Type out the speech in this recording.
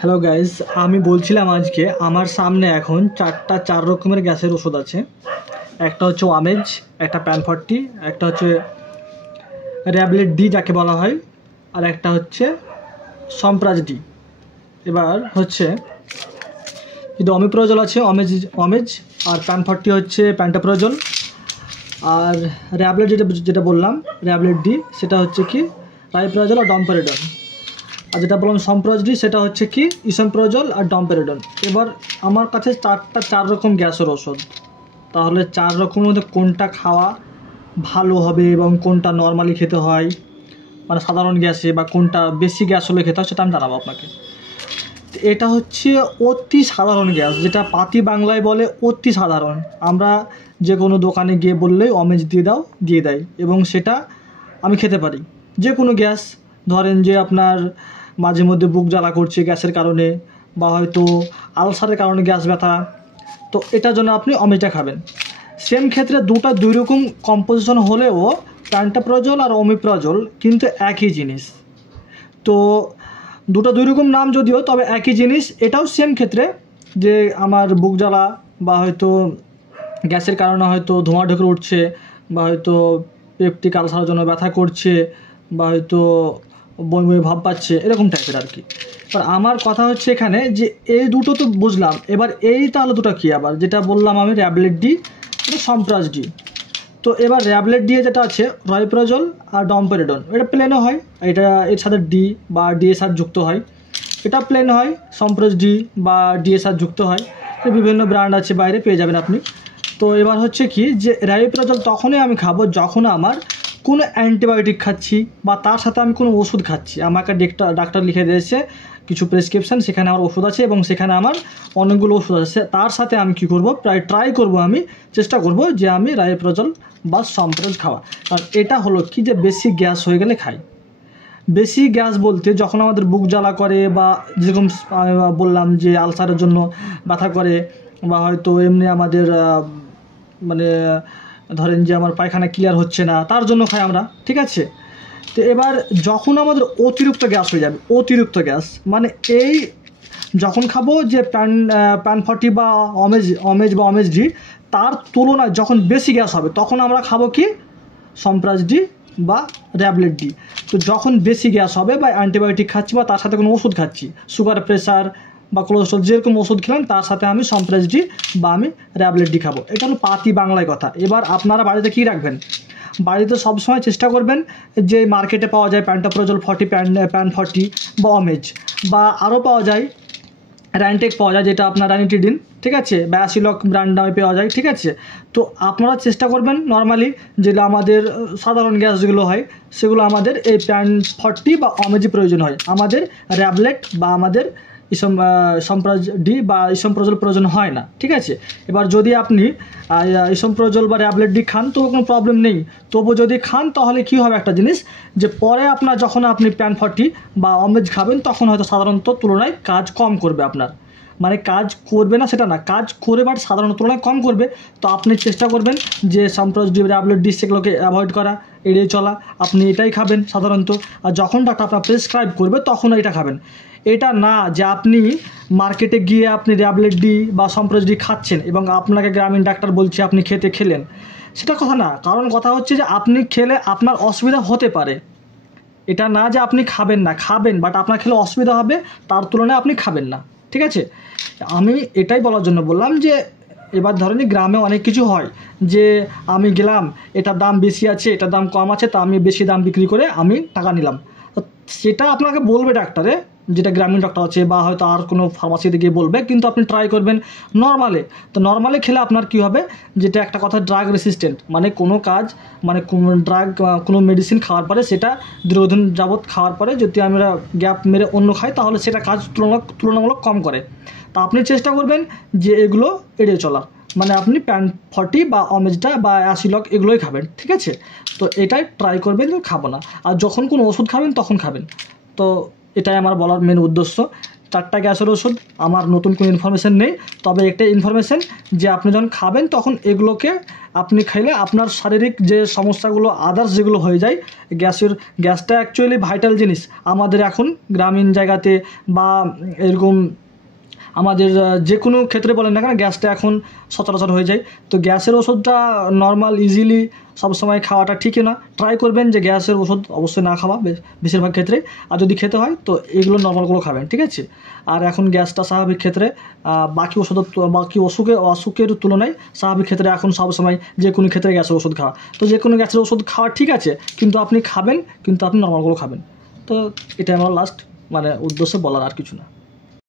Hello guys, আমি বলছিলাম আজকে আমার সামনে এখন চার রকমের গ্যাসের ওষুধ আছে। একটা হচ্ছে ওয়ামেজ, একটা প্যান 40, একটা হচ্ছে র্যাবলেট ডি যাকে বলা হয়, আর একটা হচ্ছে সম্প্রাজ ডি। এবার হচ্ছে যদি অমিপ্রোজল আছে ওয়ামেজ, আর প্যান 40 হচ্ছে প্যান্টাপ্রোজল, আর র্যাবলেট যেটা বললাম র্যাবলেট ডি সেটা হচ্ছে কি রাইপ্রাজল আর ডমপেরিডন, আর যেটা বললাম সম্প্রাজ ডি সেটা হচ্ছে কি ইসোমপ্রোজল আর ডমপেরিডন। এবার আমার কাছে চার রকম গ্যাসের ওষুধ, তাহলে চার রকমের মধ্যে কোনটা খাওয়া ভালো হবে এবং কোনটা নর্মালি খেতে হয়, মানে সাধারণ গ্যাসে, বা কোনটা বেশি গ্যাস হলে খেতে হয় সেটা আমি জানাবো আপনাকে। এটা হচ্ছে অতি সাধারণ গ্যাস, যেটা পাতি বাংলায় বলে অতি সাধারণ। আমরা যে কোনো দোকানে গিয়ে বললেই অমেজ দিয়ে দেয় এবং সেটা আমি খেতে পারি। যে কোনো গ্যাস, ধরেন যে আপনার মাঝে মধ্যে বুক জ্বালা করছে গ্যাসের কারণে, বা হয়তো আলসারের কারণে গ্যাস ব্যথা, তো এটার জন্য আপনি অমেজটা খাবেন। সেম ক্ষেত্রে দুই রকম কম্পোজিশন হলেও প্যান্টাপ্রোজল আর অমিপ্রোজল কিন্তু একই জিনিস। তো দুই রকম নাম যদিও, তবে একই জিনিস। এটাও সেম ক্ষেত্রে যে আমার বুক জ্বালা বা হয়তো গ্যাসের কারণে হয়তো ধোঁয়া ঢুকে উঠছে, বা হয়তো পেপটিক আলসারের জন্য ব্যথা করছে, বা হয়তো বমি ভাব পাচ্ছে, এরকম টাইপের আর কি। এবার আমার কথা হচ্ছে এখানে যে এই দুটো তো বুঝলাম, এবার এই তাহলে দুটো কী আবার, যেটা বললাম আমি র্যাবলেট ডি, এটা সম্প্রাজ ডি। তো এবার র্যাবলেট ডি যেটা আছে রাইপ্রাজল আর ডমপেরিডন, এটা প্লেনও হয়, এটা এর সাথে ডি বা ডিএসআর যুক্ত হয়। এটা প্লেন হয়, সম্প্রাজ ডি বা ডিএসআর যুক্ত হয়। বিভিন্ন ব্র্যান্ড আছে, বাইরে পেয়ে যাবেন আপনি। তো এবার হচ্ছে কি যে রাইপ্রাজল তখনই আমি খাবো যখন আমার কোনো অ্যান্টিবায়োটিক খাচ্ছি বা তার সাথে আমি কোনো ওষুধ খাচ্ছি। আমাকে ডাক্তার লিখে দিয়েছে কিছু প্রেসক্রিপশান, সেখানে আমার ওষুধ আছে এবং সেখানে আমার অনেকগুলো ওষুধ আছে। তার সাথে আমি কী করবো, ট্রাই করব, আমি চেষ্টা করব যে আমি রাইপ্রাজল বা সম্প্রাজ খাওয়া। কারণ এটা হলো কি যে বেশি গ্যাস হয়ে গেলে খাই। বেশি গ্যাস বলতে যখন আমাদের বুক জ্বালা করে, বা যেরকম বললাম যে আলসারের জন্য ব্যথা করে, বা হয়তো এমনি আমাদের মানে ধরেন যে আমার পায়খানা ক্লিয়ার হচ্ছে না, তার জন্য খাই আমরা, ঠিক আছে। তো এবার যখন আমাদের অতিরিক্ত গ্যাস হয়ে যাবে, অতিরিক্ত গ্যাস মানে এই যখন খাবো যে প্যান 40 বা অমেজ বা অমেজ ডি, তার তুলনায় যখন বেশি গ্যাস হবে তখন আমরা খাবো কি সম্প্রাজ ডি বা র্যাবলেট ডি। তো যখন বেশি গ্যাস হবে বা অ্যান্টিবায়োটিক খাচ্ছি বা তার সাথে কোনো ওষুধ খাচ্ছি, সুগার প্রেশার বা কোলেস্ট্রল যেরকম ওষুধ খেলাম, তার সাথে আমি সম্প্রাজ ডি বা আমি র্যাবলেট ডি খাবো। এটা হলো পাতি বাংলায় কথা। এবার আপনারা বাড়িতে কী রাখবেন, বাড়িতে সবসময় চেষ্টা করবেন যে মার্কেটে পাওয়া যায় প্যান্টাপ্রোজল 40, প্যান 40 বা অমেজ, বা আরও পাওয়া যায় র্যান্টেক পাওয়া যায়, যেটা আপনার র্যানিটিডিন, ঠিক আছে, বা অ্যাসিলক ব্র্যান্ড নামে পাওয়া যায়, ঠিক আছে। তো আপনারা চেষ্টা করবেন নর্মালি যেগুলো আমাদের সাধারণ গ্যাস যেগুলো হয় সেগুলো আমাদের এই প্যান 40 বা অমেজই প্রয়োজন হয়, আমাদের র্যাবলেট বা আমাদের সম্প্রাজ ডি বা ইসোমপ্রোজল প্রয়োজন হয় না, ঠিক আছে। এবার যদি আপনি ইসোমপ্রোজল বা র্যাবলেট ডি খান তবু কোনো প্রবলেম নেই। তবু যদি খান তাহলে কী হবে একটা জিনিস, যে পরে আপনার যখন আপনি প্যান 40 বা অমেজ খাবেন তখন হয়তো সাধারণত তুলনায় কাজ কম করবে আপনার, মানে কাজ করবে না সেটা না, কাজ করে বাট সাধারণ তুলনায় কম করবে। তো আপনি চেষ্টা করবেন যে সম্প্রাজ ডি র্যাবলেট ডি সেগুলোকে অ্যাভয়েড করা, এড়িয়ে চলা। আপনি এটাই খাবেন সাধারণত, আর যখন ডাক্তার আপনার প্রেসক্রাইব করবে তখন এটা খাবেন। এটা না যে আপনি মার্কেটে গিয়ে আপনি র্যাবলেট ডি বা সম্প্রাজ ডি খাচ্ছেন এবং আপনাকে গ্রামীণ ডাক্তার বলছে আপনি খেলেন, সেটা কথা না। কারণ কথা হচ্ছে যে আপনি খেলে আপনার অসুবিধা হতে পারে, এটা না যে আপনি খাবেন না, খাবেন, বাট আপনার খেলে অসুবিধা হবে, তার তুলনায় আপনি খাবেন না, ঠিক আছে। আমি এটাই বলার জন্য বললাম যে এবার ধরেন গ্রামে অনেক কিছু হয় যে আমি গেলাম, এটার দাম বেশি আছে, এটার দাম কম আছে, তা আমি বেশি দাম বিক্রি করে আমি টাকা নিলাম। সেটা আপনাকে বলবে ডাক্তারে, যেটা গ্রামীণ ডক্টর আছে বা হয়তো আর কোনো ফার্মাসিতে গিয়ে বলবে, কিন্তু আপনি ট্রাই করবেন নর্মালে। তো নর্মালে খেলে আপনার কী হবে, যেটা একটা কথা ড্রাগ রেসিস্ট্যান্ট, মানে কোনো কাজ, মানে কোনো ড্রাগ কোনো মেডিসিন খাওয়ার পরে, সেটা দীর্ঘদিন যাবৎ খাওয়ার পরে যদি আমরা গ্যাপ মেরে অন্য খাই তাহলে সেটা কাজ তুলনামূলক কম করে। তা আপনি চেষ্টা করবেন যে এগুলো এড়িয়ে চলার, মানে আপনি প্যান 40 বা অমেজটা বা অ্যাসিলক এগুলোই খাবেন, ঠিক আছে। তো এটাই ট্রাই করবেন যে খাবো না, আর যখন কোনো ওষুধ খাবেন তখন খাবেন। তো এটাই আমার বলার মেন উদ্দেশ্য। 4টা গ্যাসের ওষুধ, আমার নতুন কোনো ইনফরমেশান নেই। তবে একটা ইনফরমেশান যে আপনি যখন খাবেন তখন এগুলোকে আপনি খাইলে আপনার শারীরিক যে সমস্যাগুলো আদার্স যেগুলো হয়ে যায়, গ্যাসটা অ্যাকচুয়ালি ভাইটাল জিনিস আমাদের এখন গ্রামীণ জায়গাতে বা এরকম আমাদের যে কোনো ক্ষেত্রে বলেন না কেন গ্যাসটা এখন সচরাচর হয়ে যায়। তো গ্যাসের ওষুধটা নর্মাল ইজিলি সবসময় খাওয়াটা ঠিকই না। ট্রাই করবেন যে গ্যাসের ওষুধ অবশ্যই না খাওয়া বেশিরভাগ ক্ষেত্রে, আর যদি খেতে হয় তো এগুলো নর্মালগুলো খাবেন, ঠিক আছে। আর এখন গ্যাসটা স্বাভাবিক ক্ষেত্রে বাকি অসুখের তুলনায় স্বাভাবিক ক্ষেত্রে এখন সবসময় যে কোনো ক্ষেত্রে গ্যাসের ওষুধ খাওয়া, তো যে কোনো গ্যাসের ওষুধ খাওয়া ঠিক আছে, কিন্তু আপনি খাবেন, কিন্তু আপনি নর্মালগুলো খাবেন। তো এটা আমার লাস্ট উদ্দেশ্য বলার, আর কিছু না।